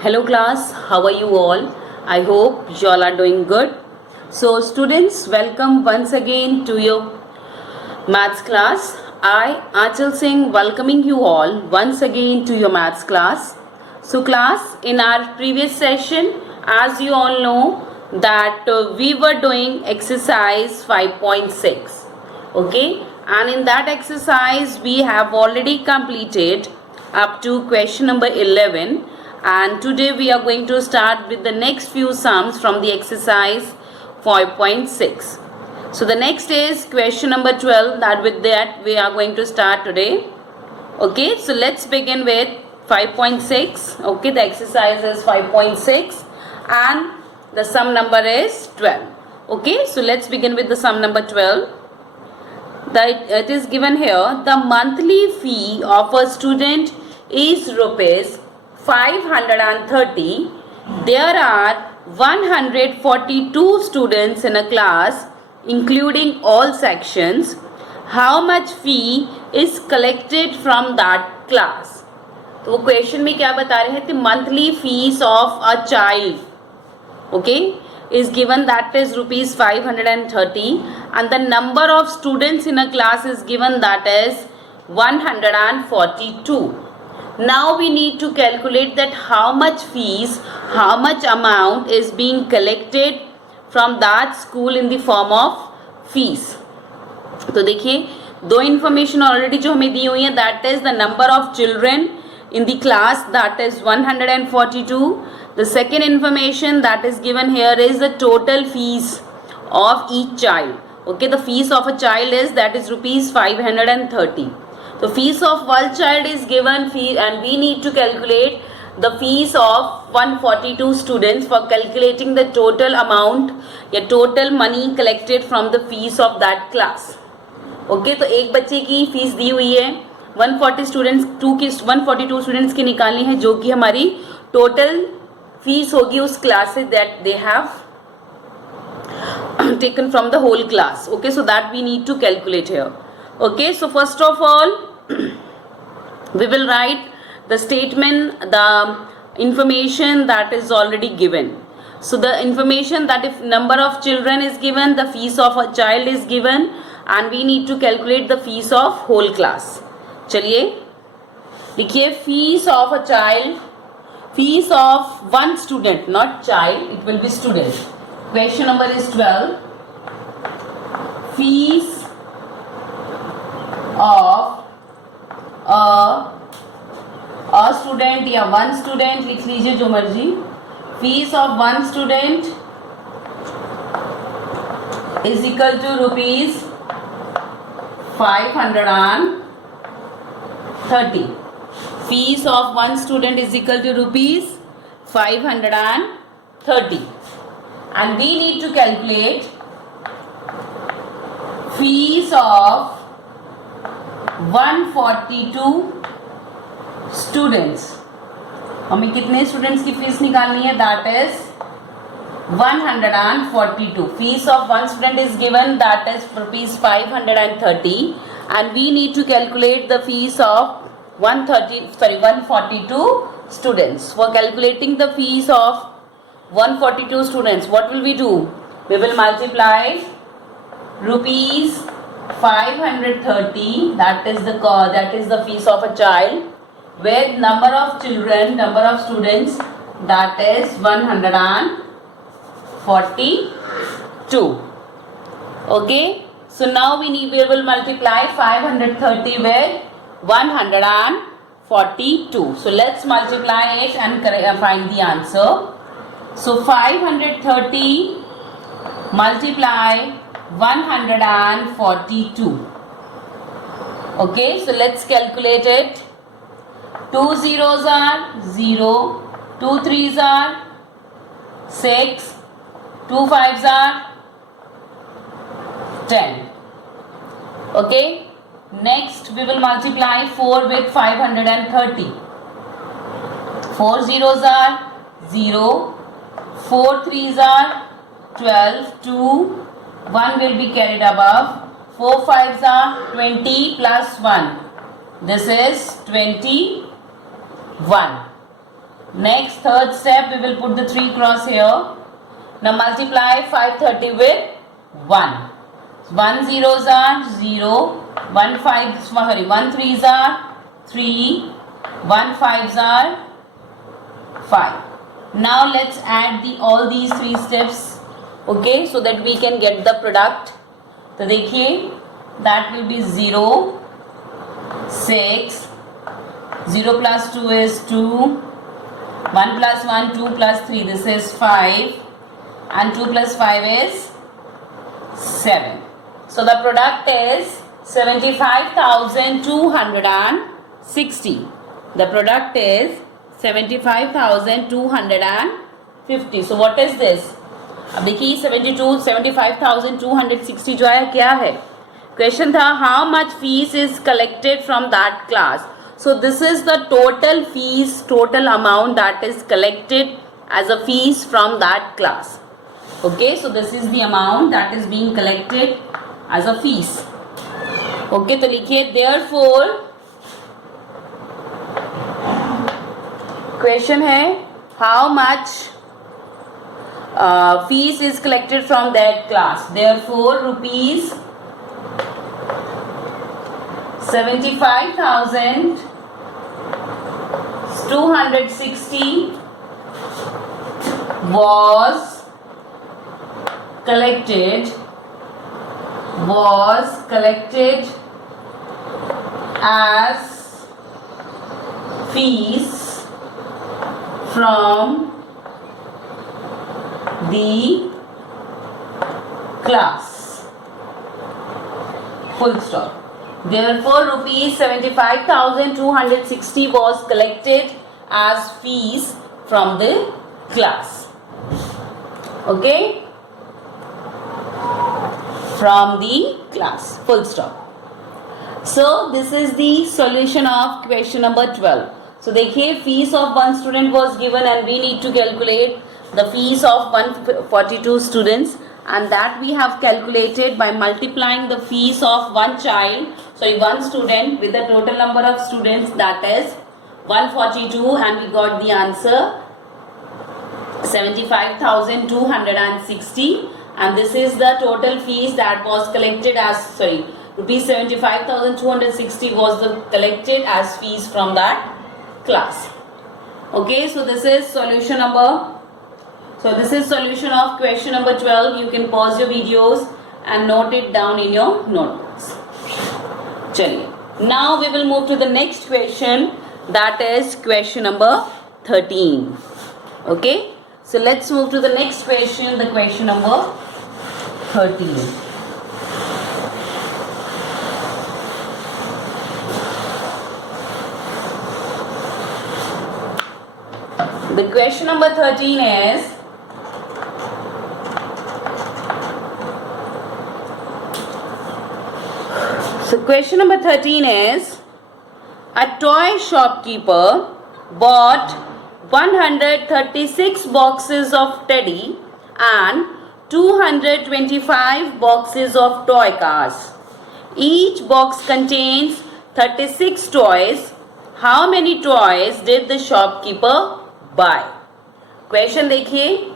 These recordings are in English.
Hello class, how are you all? I hope you all are doing good. So students, welcome once again to your maths class. I, Achal Singh, welcoming you all once again to your maths class. So class, in our previous session, as you all know that we were doing exercise 5.6. Okay, and in that exercise we have already completed up to question number 11, and today we are going to start with the next few sums from the exercise 5.6. So the next is question number 12, that with that we are going to start today. Okay, so let's begin with 5.6. Okay, the exercise is 5.6 and the sum number is 12. Okay, so let's begin with the sum number 12. That it is given here, the monthly fee of a student is rupees 530. There are 142 students in a class including all sections. How much fee is collected from that class? तो वो question में क्या बता रहे हैं कि monthly fees of a child, okay, is given, that is rupees 530, and the number of students in a class is given, that is 142. Now we need to calculate that how much fees, how much amount is being collected from that school in the form of fees. तो देखिए दो information already जो हमें दी हुई है, that is the number of children in the class, that is 142. The second information that is given here is the total fees of each child. Okay, the fees of a child is, that is rupees 530. So fees of one child is given fee, and we need to calculate the fees of 142 students for calculating the total amount या total money collected from the fees of that class. Okay, तो एक बच्चे की fees दी हुई है 142 students की निकालनी है, जो कि हमारी टोटल फीस होगी उस क्लास से that they have taken from the whole class. Okay, so that we need to calculate here. Okay, so first of all we will write the statement, the information that is already given. So the information that if number of children is given, the fees of a child is given, and we need to calculate the fees of whole class. चलिए लिखिए, fees of a child, fees of one student, not child, it will be student. Question number is 12. Fees of a student या one student लिख लीजिए जो मर्जी. Fees of one student is equal to rupees 530. Fees of one student is equal to rupees 530, and we need to calculate fees of 142 students. हमें कितने students की fees निकालनी है, that is 142. Fees of one student is given, that is rupees 530, and we need to calculate the fees of 142 students. For calculating the fees of 142 students, what will we do? We will multiply rupees 530, that is the fees of a child, with number of children, number of students, that is 142. Okay, so now we will multiply 530 with 142. So let's multiply it and find the answer. So 530 multiply 142. Okay, so let's calculate it. 2 zeros are 0, 2 threes are 6, 2 fives are 10. Okay, next we will multiply 4 with 530. 4 zeros are 0, 4 threes are 12, 2, 1 will be carried above, 4 fives are 20 plus 1, this is 21. Next, third step, we will put the 3 cross here. Now multiply 530 with 1. 1 zeros are 0, 1 5, sorry, 1 threes are 3, 1 fives are 5. Now let's add all these 3 steps, okay, so that we can get the product. तो देखिए, that will be 0, 6, 0 plus 2 is 2, 1 plus 1, 2 plus 3, this is 5, and 2 plus 5 is 7. So the product is 75,260. The product is 75,250. So what is this? अब देखिए 75,260 जो है क्या है? Question था how much fees is collected from that class. So this is the total fees, total amount that is collected as a fees from that class. Okay, so this is the amount that is being collected as a fees. Okay, तो लिखिए therefore question है how much fees is collected from that class. Therefore rupees 75,260 was collected as fees from the class. Full stop. Therefore, rupees 75,260 was collected as fees from the class. Okay? From the class. Full stop. So, this is the solution of question number 12. So, देखिए fees of one student was given and we need to calculate the fees of 142 students, and that we have calculated by multiplying the fees of one student with the total number of students, that is 142, and we got the answer 75,260, and this is the total fees that was collected as rupees 75,260 was collected as fees from that class. Okay, so this is solution of question number 12. You can pause your videos and note it down in your notebooks. Chaliye. Now we will move to the next question, that is question number 13. Okay, so let's move to the next question, the question number 13. The question number 13 is, so question number 13 is, a toy shopkeeper bought 136 boxes of teddy and 225 boxes of toy cars. Each box contains 36 toys. How many toys did the shopkeeper buy? Question देखिए,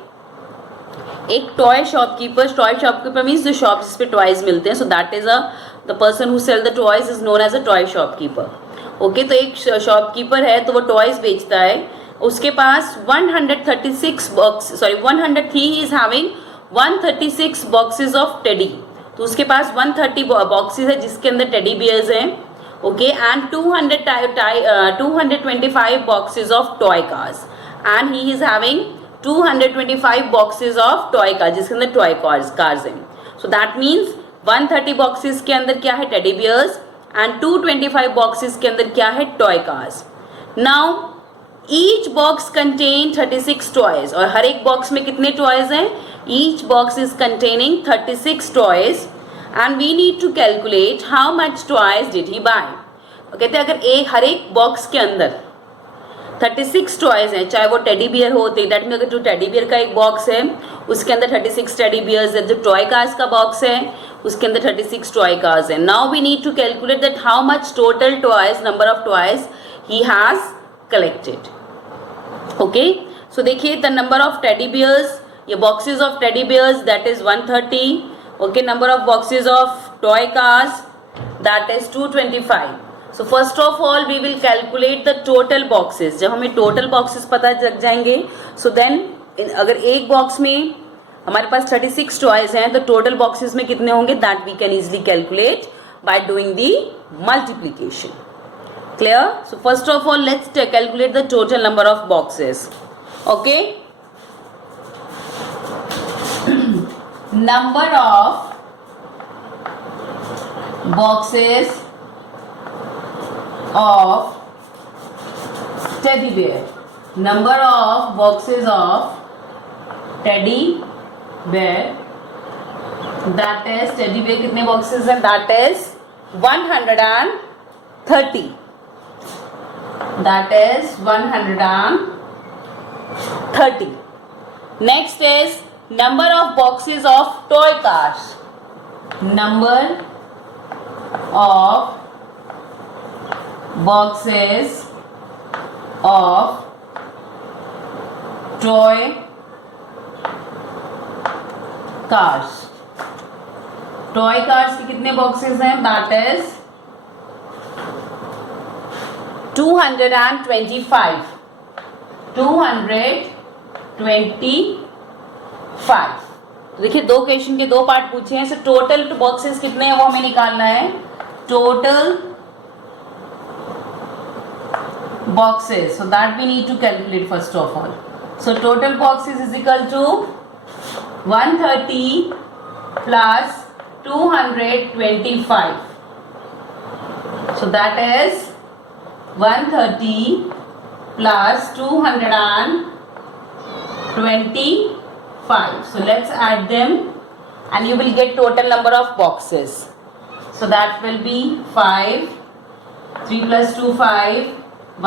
एक toy shopkeeper means जो shop जिस पे toys मिलते हैं, so that is the person who sell the toys is known as a toy shopkeeper. Okay, तो एक shopkeeper है तो वो टॉयज बेचता है. उसके पास 136 box 103 is having 136 boxes of teddy. तो उसके पास 130 बॉक्सेस है जिसके अंदर टेडी बियर्स हैं. Okay, and 225 boxes of toy cars, and he is having 225 boxes of toy cars जिसके अंदर toy cars हैं. So that means 130 boxes के अंदर क्या है, teddy bears, and 225 boxes के अंदर क्या है, toy cars. Now each box contain 36 toys, और हर एक बॉक्स में कितने toys हैं? Each box is containing 36 toys. And we need to calculate how much toys did he buy. कहते हैं अगर हर एक बॉक्स के अंदर 36 टॉयज हैं, चाहे वो टेडी बियर होते, दैट में अगर जो टेडी बियर का एक बॉक्स है उसके अंदर 36 टेडी बियर्स है, जो टॉय कार्स का बॉक्स है उसके अंदर 36 टॉय कार्स है. Now we need to calculate that how much total toys, number of toys he has collected. Okay, so देखिए the number of teddy bears, ये boxes of teddy bears that is 130. Okay, number of boxes of toy cars that is 225. So first of all we will calculate the total boxes. जब हमें total boxes पता लग जाएंगे, so then अगर एक box में हमारे पास 36 टॉयज हैं तो टोटल बॉक्सेस में कितने होंगे that we can easily calculate by doing the multiplication. Clear? So first of all let's calculate the total number of boxes. Okay, number of boxes of teddy bear, number of boxes of teddy bear, that is teddy bear कितने boxes हैं, that is 130. That is 130. Next is number of boxes of toy cars. Number of boxes of toy cars. Toy cars के कितने boxes हैं? That is 225. 225. देखिए दो question के दो part पूछे हैं. सो टोटल बॉक्सेस कितने हैं वो हमें निकालना है. Total boxes, so that we need to calculate first of all. So total boxes is equal to 130 plus 225. So that is 130 plus 225. So let's add them and you will get total number of boxes. So that will be 5. 3 plus 2 5.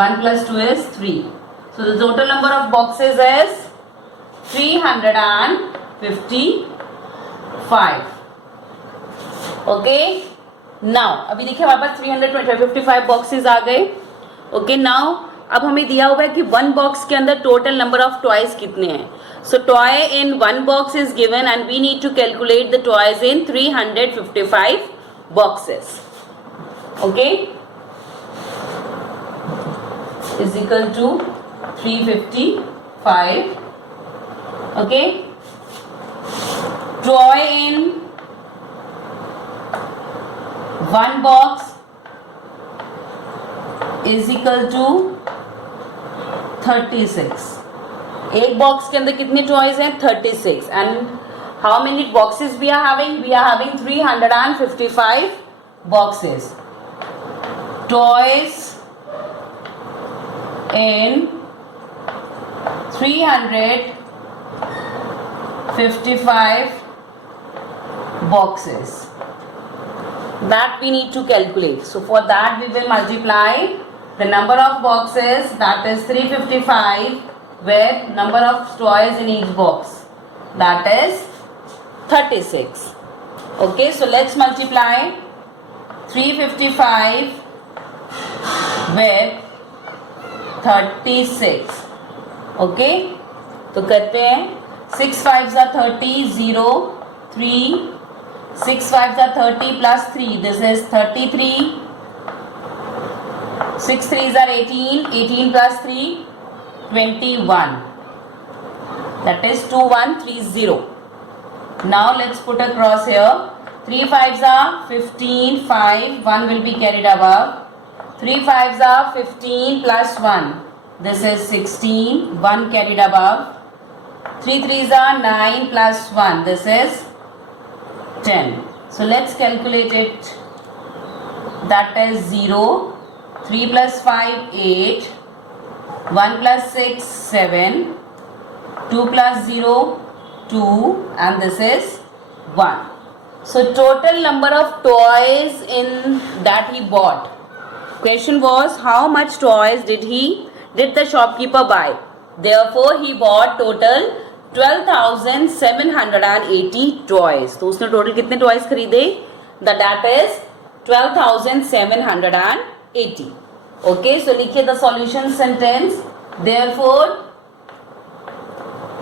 1 plus 2 is 3. So the total number of boxes is 355. Okay. Now अभी देखिए हमारे पास 355 boxes आ गए. Okay, now अब हमें दिया हुआ है कि वन बॉक्स के अंदर टोटल नंबर ऑफ टॉयज कितने हैं. So toy in one box is given and we need to calculate the toys in 355 boxes. Okay, is equal to 355. Okay, toy in one box is equal to 36. एक box के अंदर कितने toys हैं? 36. And how many boxes we are having? We are having 355 boxes. Toys in 355 boxes that we need to calculate. So for that we will multiply the number of boxes, that is 355, with number of toys in each box, that is 36. Okay, so let's multiply 355 with 36. Okay, तो करते हैं 6 5s are 30, 0, 3, 6 5s are 30 plus 3, this is 33. 6 3s are 18, 18 plus 3, 21. That is 2130. Now let's put a cross here. 3 5s are 15, 5, 1 will be carried above. 3 5s are 15 plus 1. This is 16, 1 carried above. 3 3s are 9 plus 1. This is 10. So let's calculate it. That is 0. 3 plus 5, 8. 1 plus 6, 7. 2 plus 0, 2. And this is 1. So total number of toys in that he bought. Question was how much toys did the shopkeeper buy? Therefore he bought total 12,780 toys. तो उसने total कितने toys खरीदे? The that is 12,780. Okay, so लिखिए the solution sentence. Therefore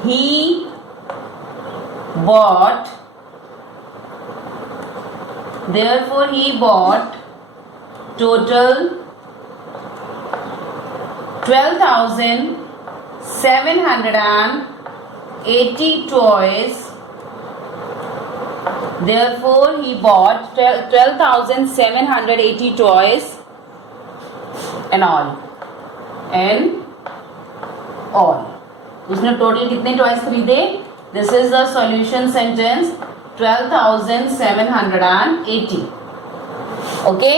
he bought, therefore he bought total 12,780 toys. Therefore he bought 12,780 toys and all. उसने total कितने toys खरीदे? This is the solution sentence 12,780. Okay,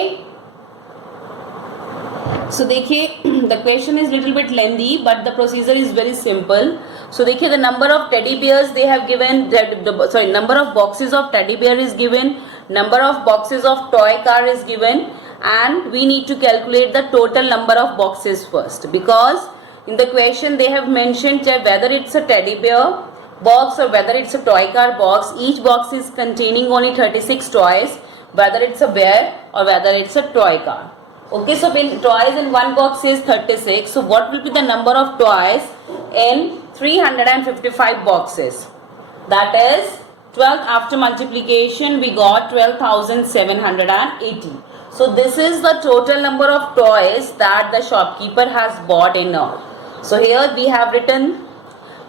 so देखिए the question is little bit lengthy but the procedure is very simple. So देखिए the number of teddy bears they have given, sorry, number of boxes of teddy bear is given, number of boxes of toy car is given, and we need to calculate the total number of boxes first, because in the question they have mentioned whether it's a teddy bear box or whether it's a toy car box, each box is containing only 36 toys, whether it's a bear or whether it's a toy car. Okay, so when toys in one box is 36, so what will be the number of toys in 355 boxes? That is 12, after multiplication we got 12,780. So this is the total number of toys that the shopkeeper has bought in all. So here we have written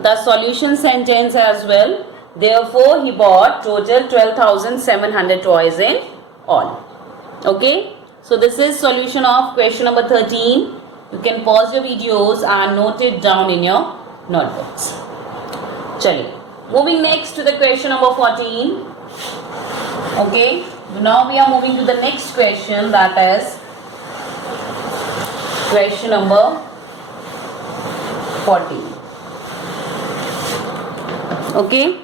the solution sentence as well. Therefore he bought total 12,700 toys in all. Okay, so this is solution of question number 13. You can pause your videos and note it down in your notebooks. Chaliye, moving next to the question number 14. Okay, now we are moving to the next question, that is question number 14. Okay,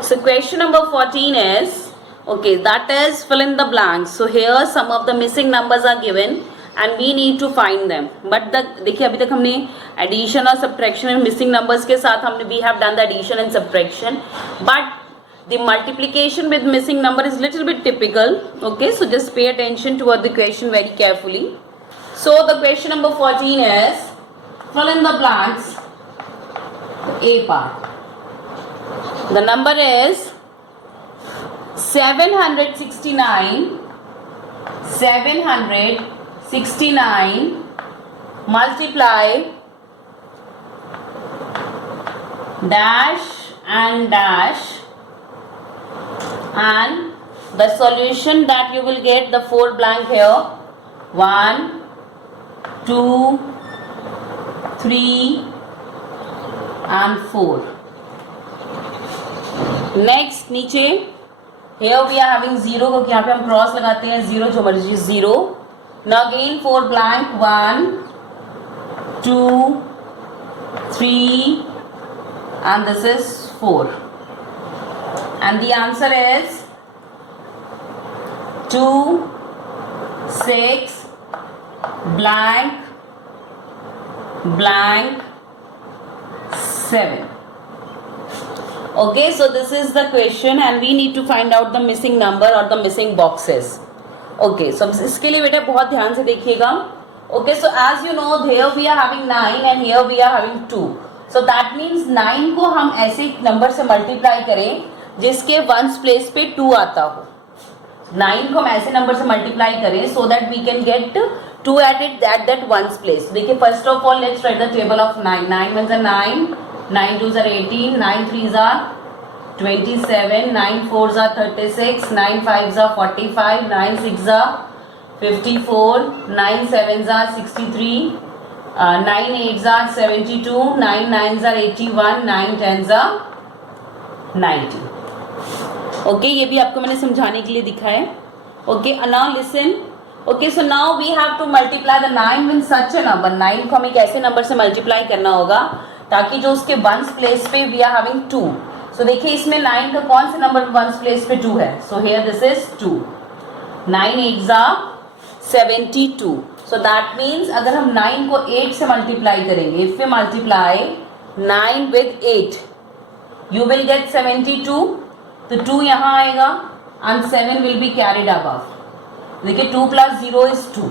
so question number 14 is, okay, that is fill in the blanks. So here some of the missing numbers are given and we need to find them. But देखिए अभी तक हमने addition और subtraction and missing numbers के साथ हमने we have done the addition and subtraction, but the multiplication with missing number is little bit typical. Okay, so just pay attention toward the question very carefully. So the question number 14 is fill in the blanks. A part. The number is 769 multiply dash and dash, and the solution that you will get, the 4 blank here, 1 2 3 and 4. Next नीचे here we are having 0 को यहाँ पे हम cross लगाते हैं, 0 जो मर्जी 0. Now again 4 blank, 1 2 3 and this is 4, and the answer is 2 6 blank blank 7. Okay, so this is the question and we need to find out the missing number or the missing boxes. Okay, so इसके लिए बेटा बहुत ध्यान से देखिएगा. Okay, so as you know here we are having 9 and here we are having 2. So that means 9 को हम ऐसे नंबर से मल्टीप्लाई करें जिसके वंस प्लेस पे 2 आता हो. 9 को हम ऐसे नंबर से मल्टीप्लाई करें so that we can get 2 at that ones place. देखिए first of all let's write the table of 9. 9 ones are 9, 9 twos are 18, 9 threes are 27, 9 fours are 36, 9 fives are 45, 9 sixes are 54, 9 sevens are 63, 9 eights are 72, 9 nines are 81, 9 tens are 90. Okay, ये भी आपको मैंने समझाने के लिए दिखा है. Okay, now listen. Okay, so now we have to multiply the 9 with such a number. 9 को हमें एक ऐसे नंबर से मल्टीप्लाई करना होगा ताकि जो उसके वंस प्लेस पे वी आर हैविंग 2. सो देखिए इसमें 9 का कौन सा नंबर वंस प्लेस पे 2 है. So here this is 2. 9 8s are 72. So that means अगर हम 9 को 8 से मल्टीप्लाई करेंगे, if we multiply 9 with 8 you will get 72. तो 2 यहाँ आएगा and 7 will be carried above. देखिए 2 + 0 is 2,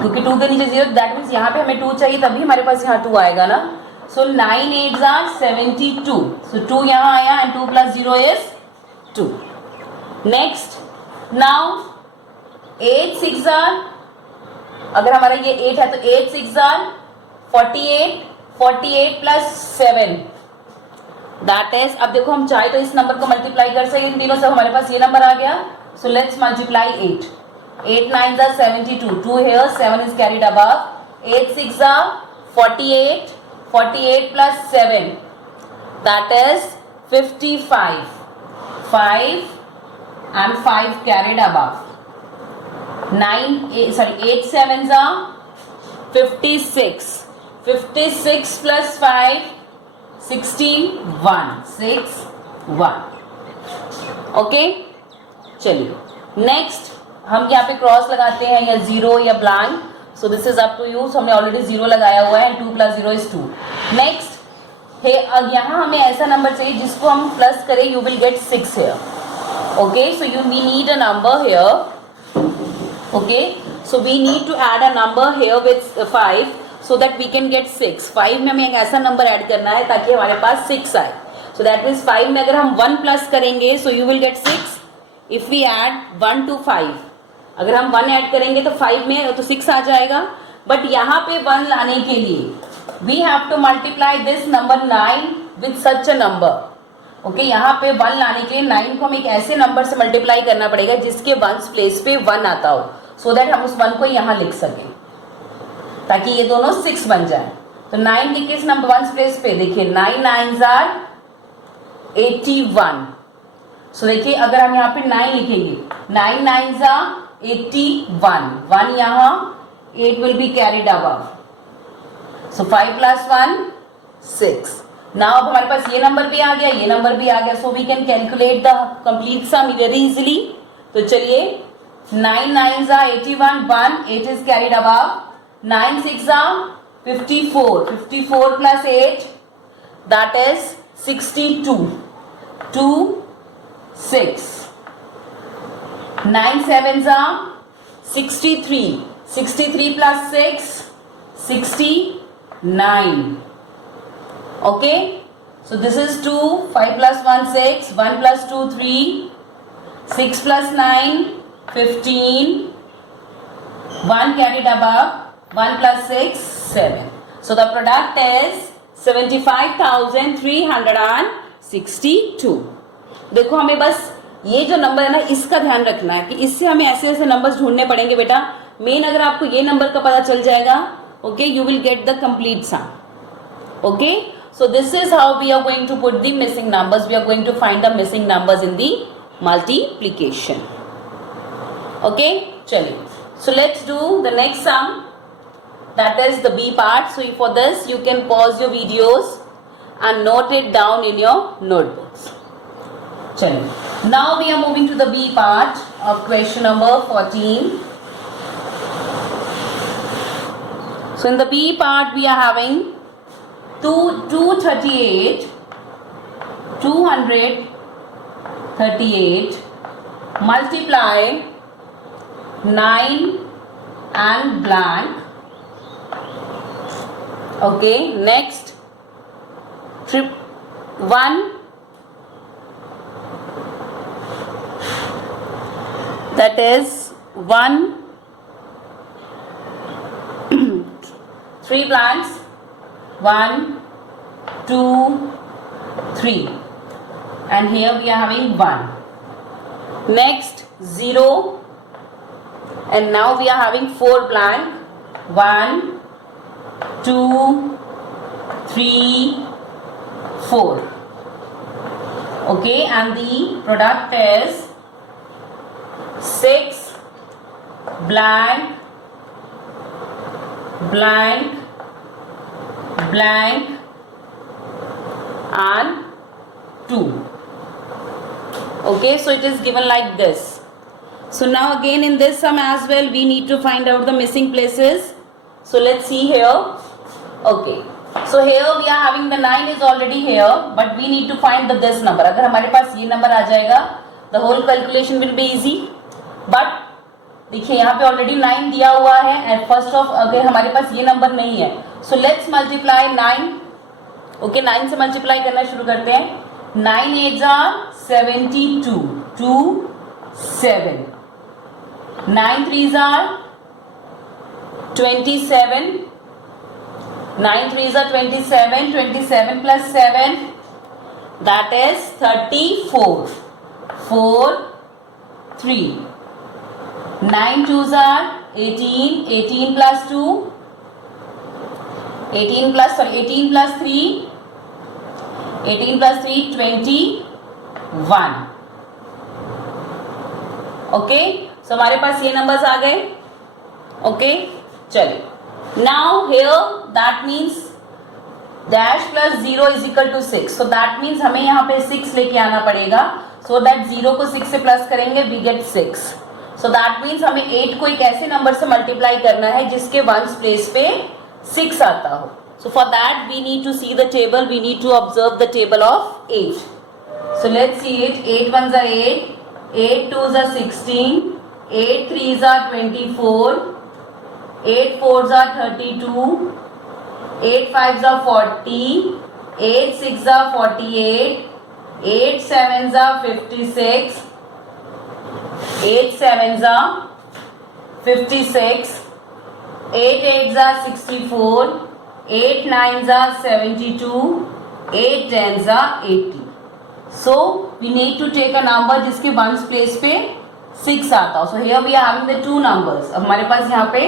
क्योंकि 2 के नीचे 0, दैट मीन्स यहाँ पे हमें 2 चाहिए तभी हमारे पास यहाँ 2 आएगा ना. So 9 8s are 72. So 2 यहाँ आया and 2 plus 0 is 2. Next, now 8 6 are, अगर हमारा ये 8 है तो 8 6 are 48. 48 plus 7 that is, अब देखो हम चाहे तो इस नंबर को मल्टीप्लाई कर सकते हैं इन तीनों से, हमारे पास ये नंबर आ गया. So let's multiply 8. 8 9s are 72. 2 here, 7 is carried above. 8 6 are 48. 48 plus 7 that is 55. 5 and 5 carried above. 8 7s are 56. 56 plus 5 16 1 6 1. Okay, चलिए नेक्स्ट हम यहाँ पे क्रॉस लगाते हैं या जीरो या blank. So this is up to you. हमने ऑलरेडी जीरो लगाया हुआ है एंड 2 plus 0 is 2. नेक्स्ट है, अब यहाँ हमें ऐसा नंबर चाहिए जिसको हम प्लस करें. You will get 6 here. Okay, so we need a number here. Okay, so we need to add a number here with 5 so that we can get 6. 5 में हमें एक ऐसा नंबर ऐड करना है ताकि हमारे पास 6 आए. so that means 5 में अगर हम 1 प्लस करेंगे so you will get 6. if we add 1 to 5, अगर हम 1 ऐड करेंगे तो 5 में तो 6 आ जाएगा. बट यहाँ पे 1 लाने के लिए we have to multiply this number 9 with such a number. Okay, यहाँ पे 1 लाने के लिए 9 को हम एक ऐसे नंबर से मल्टीप्लाई करना पड़ेगा जिसके 1s प्लेस पे 1 आता हो, so that हम उस 1 को यहाँ लिख सकें ताकि ये दोनों 6 बन जाए. तो 9 के किस नंबर 1s प्लेस पे, देखिए 9 9s are 81. सो देखिए अगर हम यहाँ पे 9 लिखेंगे, 9 9s are 81. 1 यहाँ, 8 will be carried above. So 5 plus 1 6. Now अब हमारे पास ये नंबर भी आ गया, ये नंबर भी आ गया. So we can calculate the complete sum very easily. तो चलिए 9 9s are 81. 1 8 is carried above. 9 6 are 54. 54 plus 8 that is 62. 2 6. 9 7s are 63. 63 plus 6 69. Okay, so this is 2. 5 plus 1 6. 1 plus 2 3. 6 plus 9 15. 1 carried above. 1 plus 6 7. So the product is 75,362. देखो हमें बस ये जो number है ना इसका ध्यान रखना है कि इससे हमें ऐसे ऐसे नंबर्स ढूंढने पड़ेंगे बेटा. मेन अगर आपको ये नंबर का पता चल जाएगा, okay, you will get the complete sum. Okay, so this is how we are going to put the missing numbers. We are going to find the missing numbers in the multiplication. Okay, chaliye. So let's do the next sum. That is the B part. So for this you can pause your videos and note it down in your notebooks. Chaliye. Now we are moving to the B part of question number 14. So in the B part we are having 238 238 multiply 9 and blank. Okay, next 1 that is 1 3 blanks. 1 2 3 and here we are having 1. Next 0 and now we are having 4 blank. 1 2 3 4. Okay, and the product is 6 blank blank blank and 2. Okay, so it is given like this. So now again in this sum as well we need to find out the missing places. So let's see here. Okay, so here we are having the 9 is already here, but we need to find the this number. अगर हमारे पास ये number आ जाएगा the whole calculation will be easy. But देखिए यहाँ पे already 9 दिया हुआ है एंड फर्स्ट ऑफ अगर हमारे पास ये नंबर नहीं है, so let's multiply 9 ओके 9 से मल्टीप्लाई करना शुरू करते हैं। 9 8 72, 2 7, 9 3 27, 9 3 27, 27 plus 7 that is 34, 4 3, 9 2 18, 18 plus 2, 18 plus 3, 18 plus 3 21. Okay so हमारे पास ये नंबर्स आ गए। ओके चलिए now here that means dash plus 0 is equal to 6, so that means हमें यहाँ पे 6 लेके आना पड़ेगा, सो दैट 0 को 6 से प्लस करेंगे we get 6, so that means हमें 8 को एक ऐसे नंबर से मल्टीप्लाई करना है जिसके वंस प्लेस पे 6 आता हो। So for that we need to see the table, we need to observe the table of 8. So let's see it. 8 ones are 8, 8 twos are 16, 8 threes are 24, 8 fours are 32, 8 fives are 40, 8 sixes are 48, 8 sevens are 56, 8 sevens are 56, 8 eights are 64, 8 nines are 72, 8 tens are 80. So we need to take a number जिसके ones place पे 6 आता हो. So here we are having the two numbers. अब हमारे पास यहाँ पे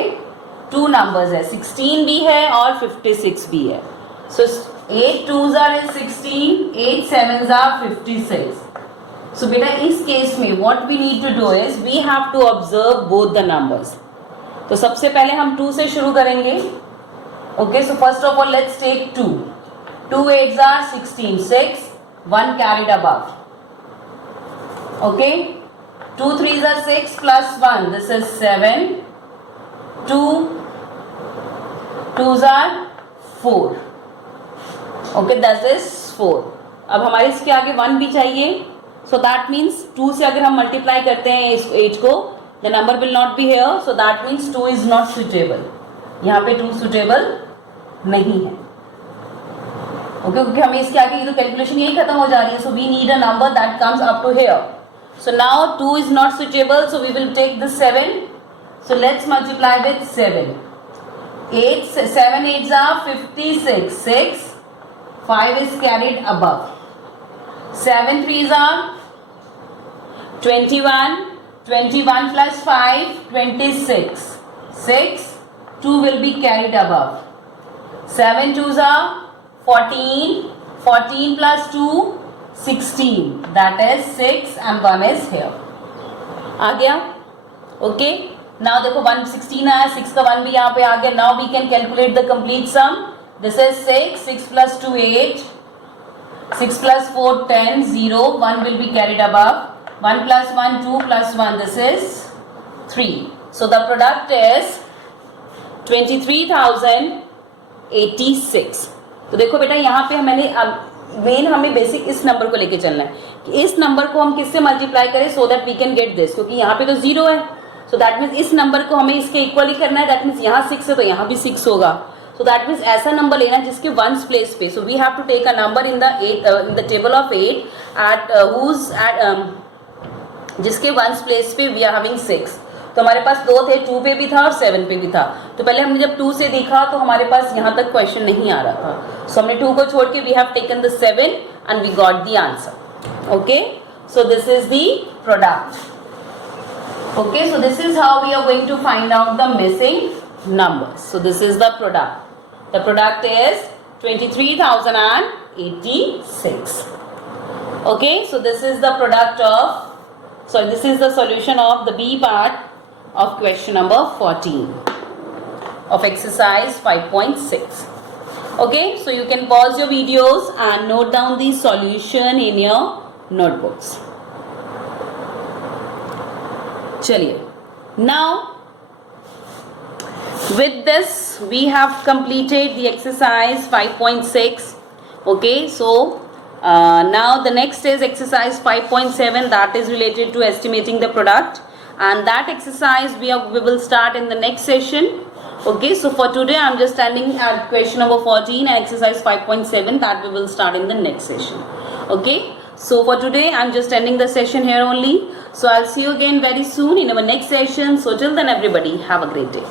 two numbers है, 16 भी है और 56 भी है. So 8 twos are 16, 8 sevens are 56. So बेटा इस केस में what we need to do is we have to observe both the numbers. तो सबसे पहले हम 2 से शुरू करेंगे. Okay, so first of all let's take 2. 2 8s are 16, 6, 1 carried above. Okay, 2 3s are 6 plus 1, this is 7, 2 2s are 4. Okay, that is 4. अब हमारे इसके आगे 1 भी चाहिए, so that means 2 से अगर हम multiply करते हैं इस age को, the number will not be here, so that means 2 is not suitable. यहाँ पे 2 suitable नहीं है. ओके क्योंकि हमें इसके आगे ये तो कैलकुलेशन यही खत्म हो जा रही है, so we need a number that comes up to here. So now 2 is not suitable, so we will take the 7. So let's multiply with 7. 7 8s are 56, 6, 5 is carried above. 7 3s are 21, 21 plus 5 26, 6, 2 will be carried above. 7 twos are 14, 14 plus 2 16, that is 6 and 1 is here. आ गया. Okay now देखो 1 16 आया, 6 का 1 भी यहाँ पे आ गया. Now we can calculate the complete sum. This is 6, 6 plus 2 8, 6 plus 4 10, 0, 1 will be carried above. 1 plus 1 2 plus 1, this is 3. So the product is 23,086. तो देखो बेटा यहाँ पे मैंने मेन हमें बेसिक इस नंबर को लेके चलना है कि इस नंबर को हम किससे मल्टीप्लाई करें so that we can get this, क्योंकि यहाँ पे तो 0 है, सो दैट मीन्स इस नंबर को हमें इसके इक्वली करना है. दैट मीन्स यहाँ 6 है तो यहाँ भी 6 होगा. सो दैट मीन्स ऐसा नंबर लेना है जिसके वंस प्लेस पे. So we have to take a number in the table of 8 at whose at जिसके वंस प्लेस पे वी आर हैविंग 6. तो हमारे पास 2 थे, 2 पे भी था और 7 पे भी था. तो पहले हमने जब 2 से देखा तो हमारे पास यहाँ तक क्वेश्चन नहीं आ रहा था, सो हमने 2 को छोड़ के we have taken the 7 and we got the answer. Okay so this is the product. Okay so this is how we are going to find out the missing numbers. So this is the product. The product is 23,086. Okay so this is the product of, so this is the solution of the B part of question number 14 of exercise 5.6. Okay, so you can pause your videos and note down the solution in your notebooks. Chaliye, now with this we have completed the exercise 5.6. Okay, so now the next is exercise 5.7, that is related to estimating the product, and that exercise we will start in the next session. Okay, so for today I'm just standing at question number 14 and exercise 5.7 that we will start in the next session. Okay, so for today I'm just ending the session here only. So I'll see you again very soon in our next session. So till then everybody have a great day.